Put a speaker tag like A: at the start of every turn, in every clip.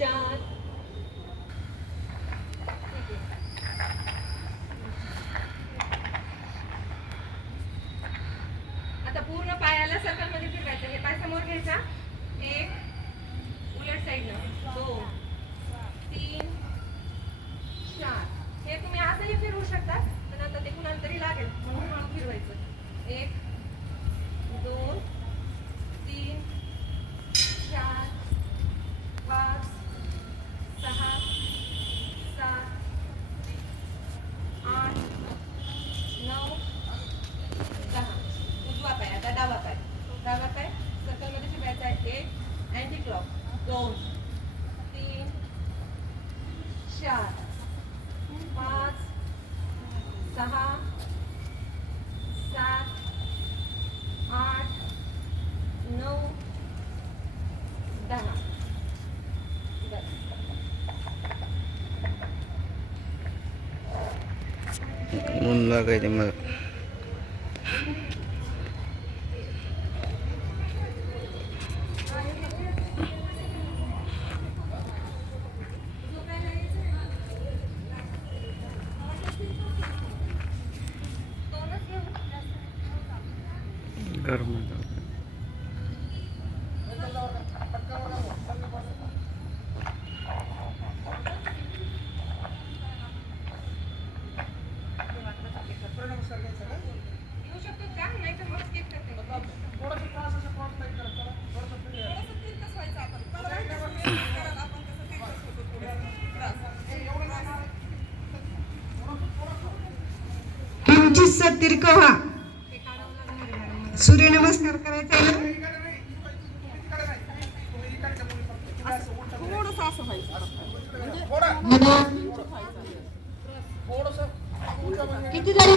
A: John. dah
B: nak. Mula kayak ni. छत्तीर कव्हा
A: सूर्यनमस्कार करायचा आहे ना? किती
B: झाली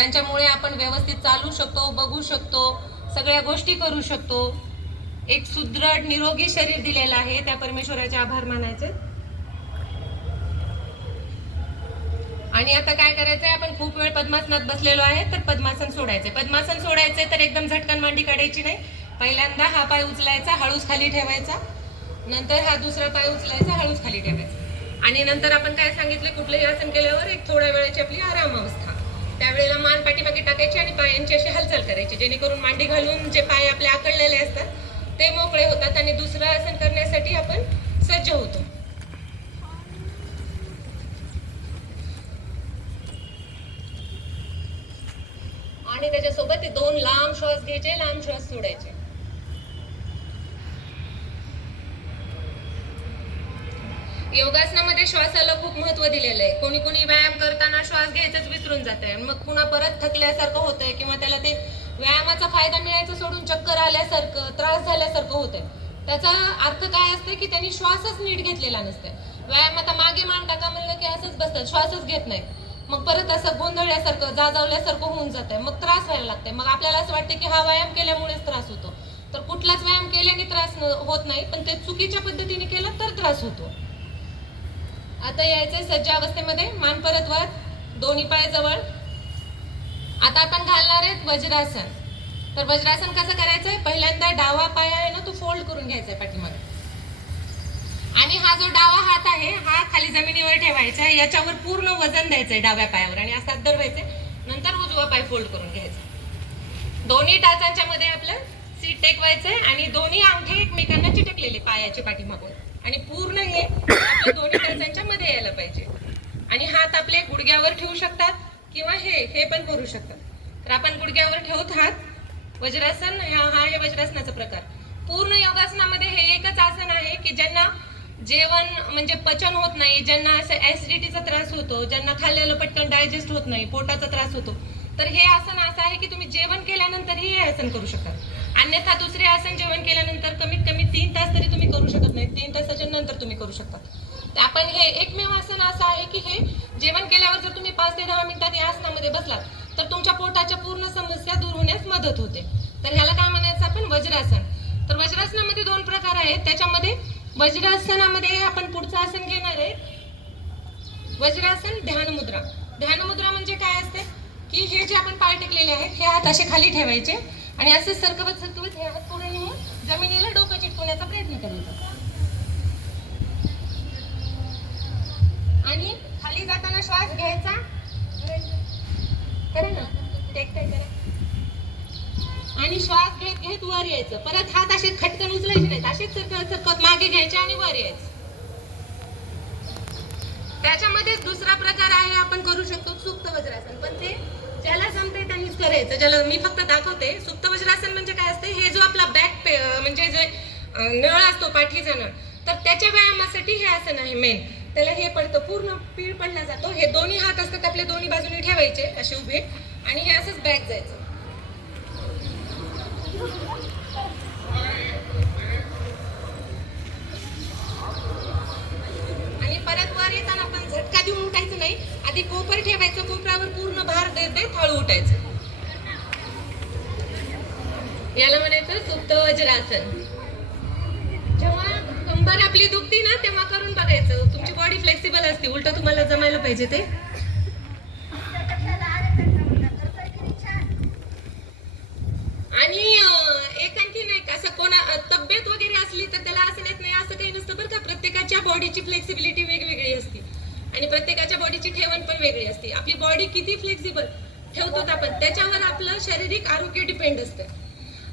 B: ज्यांच्यामुळे आपण व्यवस्थित चालू शकतो बघू शकतो सगळ्या गोष्टी करू शकतो. एक सुदृढ निरोगी शरीर दिलेलं आहे. त्या परमेश्वराचे आभार मानायचे. आणि आता काय करायचंय? आपण खूप वेळ पद्मासनात बसलेलो आहे तर पद्मासन सोडायचे. पद्मासन सोडायचे तर एकदम झटकन मांडी काढायची नाही. पहिल्यांदा हा पाय उचलायचा हळूच खाली ठेवायचा. नंतर हा दुसरा पाय उचलायचा हळूच खाली ठेवायचा. आणि नंतर आपण काय सांगितलं? कुठलंही आसन केल्यावर एक थोड्या वेळाची आपली आराम अवस्था त्यावेळेला मान पाठीमागे टाकायची आणि पायांची अशी हालचाल करायची. जेणेकरून मांडी घालून जे पाय आपले आकडलेले असतात ते मोकळे होतात आणि दुसरं आसन करण्यासाठी आपण सज्ज होतो. आणि त्याच्यासोबत ते दोन लांब श्वास घ्यायचे लांब श्वास सोडायचे. योगासनामध्ये श्वासाला खूप महत्त्व दिलेलं आहे. कोणी कोणी व्यायाम करताना श्वास घ्यायचाच विसरून जात आहे. मग पुन्हा परत थकल्यासारखं होतंय किंवा त्याला ते व्यायामाचा फायदा मिळायचा सोडून चक्कर आल्यासारखं त्रास झाल्यासारखं होतंय त्याचा अर्थ काय असते की त्यांनी श्वासच नीट घेतलेला नसते व्यायाम आता मागे मान टाका म्हणलं की असंच बसतात श्वासच घेत नाही मग परत असं गोंधळल्यासारखं जाजावल्यासारखं होऊन जात आहे मग त्रास व्हायला लागते मग आपल्याला असं वाटतं की हा व्यायाम केल्यामुळेच त्रास होतो. तर कुठलाच व्यायाम केल्याने त्रास न- होत नाही पण ते चुकीच्या पद्धतीने केलं तर त्रास होतो. आता यायचंय सज्ज अवस्थेमध्ये मान परत वर दोन्ही पाय जवळ. आता आपण घालणार आहेत वज्रासन. तर वज्रासन कसं करायचंय? पहिल्यांदा डावा पाय आहे ना तो फोल्ड करून घ्यायचा आहे पाठीमागे. आणि हा जो डावा हात आहे हा खाली जमिनीवर ठेवायचा आहे. याच्यावर पूर्ण वजन द्यायचंय डाव्या पायावर आणि असा धरवायचे नंतर उजवा पाय फोल्ड करून घ्यायचा. दोन्ही टाचांच्या मध्ये आपलं सीट टेकवायचंय आणि दोन्ही अंगठे एकमेकांना चिटकलेले पायाच्या पाठीमागून. आणि पूर्ण हे आपल्या दोन्ही टाचांच्या मध्ये यायला पाहिजे. आणि हात आपले गुडघ्यावर ठेवू शकतात किंवा हे हे पण करू शकतात. तर आपण गुडघ्यावर ठेवत हात वज्रासन हा हा हे वज्रासनाचा प्रकार. पूर्ण योगासनामध्ये हे एकच आसन आहे की ज्यांना जेवण म्हणजे पचन होत नाही ज्यांना असं ऍसिडिटीचा त्रास होतो ज्यांना खाल्लेलं पटकन डायजेस्ट होत नाही पोटाचा त्रास होतो. तर हे आसन असं आहे की तुम्ही जेवण केल्यानंतरही हे आसन करू शकता. अन्यथा दुसरे आसन जेवण केल्यानंतर कमीत कमी तीन तास तरी तुम्ही करू शकत नाही. तीन तासाच्या नंतर तुम्ही करू शकता तर आपण हे एकमेव आसन असं आहे की हे जेवण केल्यावर जर तुम्ही पाच ते दहा मिनिटात या आसनामध्ये बसलात तर तुमच्या पोटाच्या पूर्ण समस्या दूर होण्यास मदत होते. तर ह्याला काय म्हणायचं आपण? वज्रासन. तर वज्रासनामध्ये दोन प्रकार आहेत. त्याच्यामध्ये वज्रासनामध्ये आपण पुढचं आसन घेणार आहे. वज्रासन ध्यान मुद्रा ध्यान मुद्रा म्हणजे काय असते? की हे जे आपण पाय टेकलेले आहेत हे हात असे खाली ठेवायचे. आणि असे सरकवत सरकवत हे हात पुढे नेऊन जमिनीला डोकं चिटकवण्याचा प्रयत्न करायचा आणि खाली जाताना श्वास घ्यायचा. करा ना? टेकताय करा आणि श्वास घेत घेत वर यायचं. परत हात असे खटकन उचलायचे नाहीत. असेच सरकत सरकत मागे घ्यायचे आणि वर यायचं. त्याच्यामध्ये दुसरा प्रकार आहे आपण करू शकतो सुप्त वज्रासन. पण ते ज्याला जमते त्यांनीच करायचं ज्याला मी फक्त दाखवते सुप्त वज्रासन म्हणजे काय असते? हे जो आपला बॅक म्हणजे जे नळ असतो पाठीचा नळ तर त्याच्या व्यायामासाठी हे आसन आहे मेन त्याला हे पडतं पूर्ण पीळ पडला जातो. हे दोन्ही हात असतात आपले दोन्ही बाजूने ठेवायचे असे उभे. आणि हे असंच बॅक जायचं आणि परत वर येताना आपण झटका देऊन उठायचं नाही कोपर ठेवायचं कोपरावर पूर्ण भार देत देत उठायचं. याला म्हणायचं सुप्त वज्रासन. जेव्हा कंबर आपली दुखती ना तेव्हा करून बघायचं. तुमची बॉडी फ्लेक्सिबल असते. उलट तुम्हाला जमायला पाहिजे ते. आणि एक आणखी नाही का असं कोणा तब्येत वगैरे असली तर त्याला असं येत नाही. असं काही नसतं बरं का? प्रत्येकाच्या बॉडीची फ्लेक्सिबिलिटी वेगवेगळी असते. आणि प्रत्येकाच्या बॉडीची ठेवण पण वेगळी असते. आपली बॉडी किती फ्लेक्सिबल ठेवतो आपण त्याच्यावर आपलं शारीरिक आरोग्य डिपेंड असतं.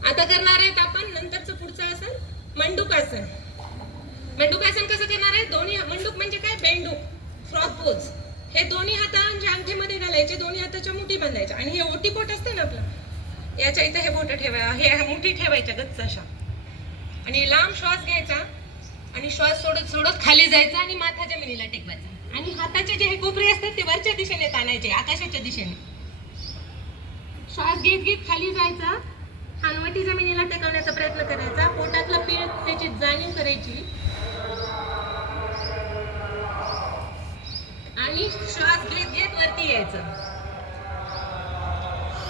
B: आता करणार आहेत आपण नंतरचं पुढचं आसन मंडूकासन मंडूकासन कसं करणार आहे? दोन्ही मंडूक म्हणजे काय? बेंडूक फ्रॉक पोज हे दोन्ही हातांच्या म्हणजे अंगठीमध्ये घालायचे दोन्ही हाताच्या मुठी बांधायच्या. आणि हे ओटी पोट असतं ना आपलं? याच्या इथं हे बोट ठेवा हे मुठी ठेवायच्या गच्च अशा आणि लांब श्वास घ्यायचा आणि श्वास सोडत सोडत खाली जायचा आणि माथा जमिनीला टेकवायचा. आणि हाताचे जे हे कोपरे असतात ते वरच्या दिशेने ताणायचे आकाशाच्या दिशेने. श्वास घेत घेत खाली जायचा खानवटी जमिनीला टेकवण्याचा प्रयत्न करायचा पोटातला पीळ त्याची जाणीव करायची. आणि श्वास घेत घेत वरती यायचं.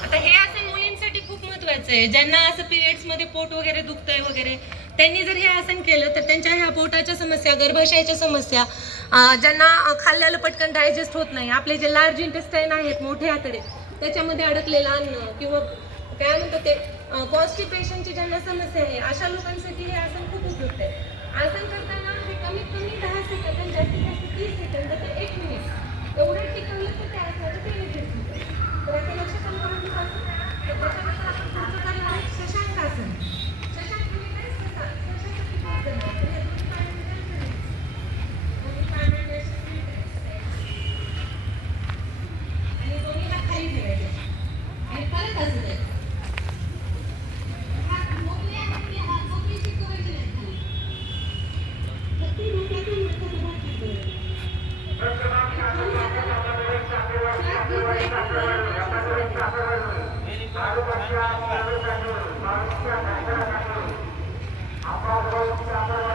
B: आता हे असं मुलींसाठी खूप महत्वाचं आहे. ज्यांना असं पिरियड्समध्ये पोट वगैरे दुखतंय वगैरे त्यांनी जर हे आसन केलं तर त्यांच्या ह्या पोटाच्या समस्या गर्भाशयाच्या समस्या ज्यांना खाल्ल्याला पटकन डायजेस्ट होत नाही आपले जे लार्ज इंटेस्टाईन आहेत मोठे आतडे त्याच्यामध्ये अडकलेलं अन्न किंवा काय म्हणतात ते कॉन्स्टिपेशनची ज्यांना समस्या आहे अशा लोकांसाठी हे आसन खूप उपयुक्त आहे. आसन करताना हे कमीत कमी दहा सेकंद जास्तीत जास्त तीस सेकंद तर एक मिनिट एवढं टिकवलं तर त्या आसनाला ते एक तर आता लक्ष कमी करून आपण पुढचं करणार आहे शशांक आसन. Stafford.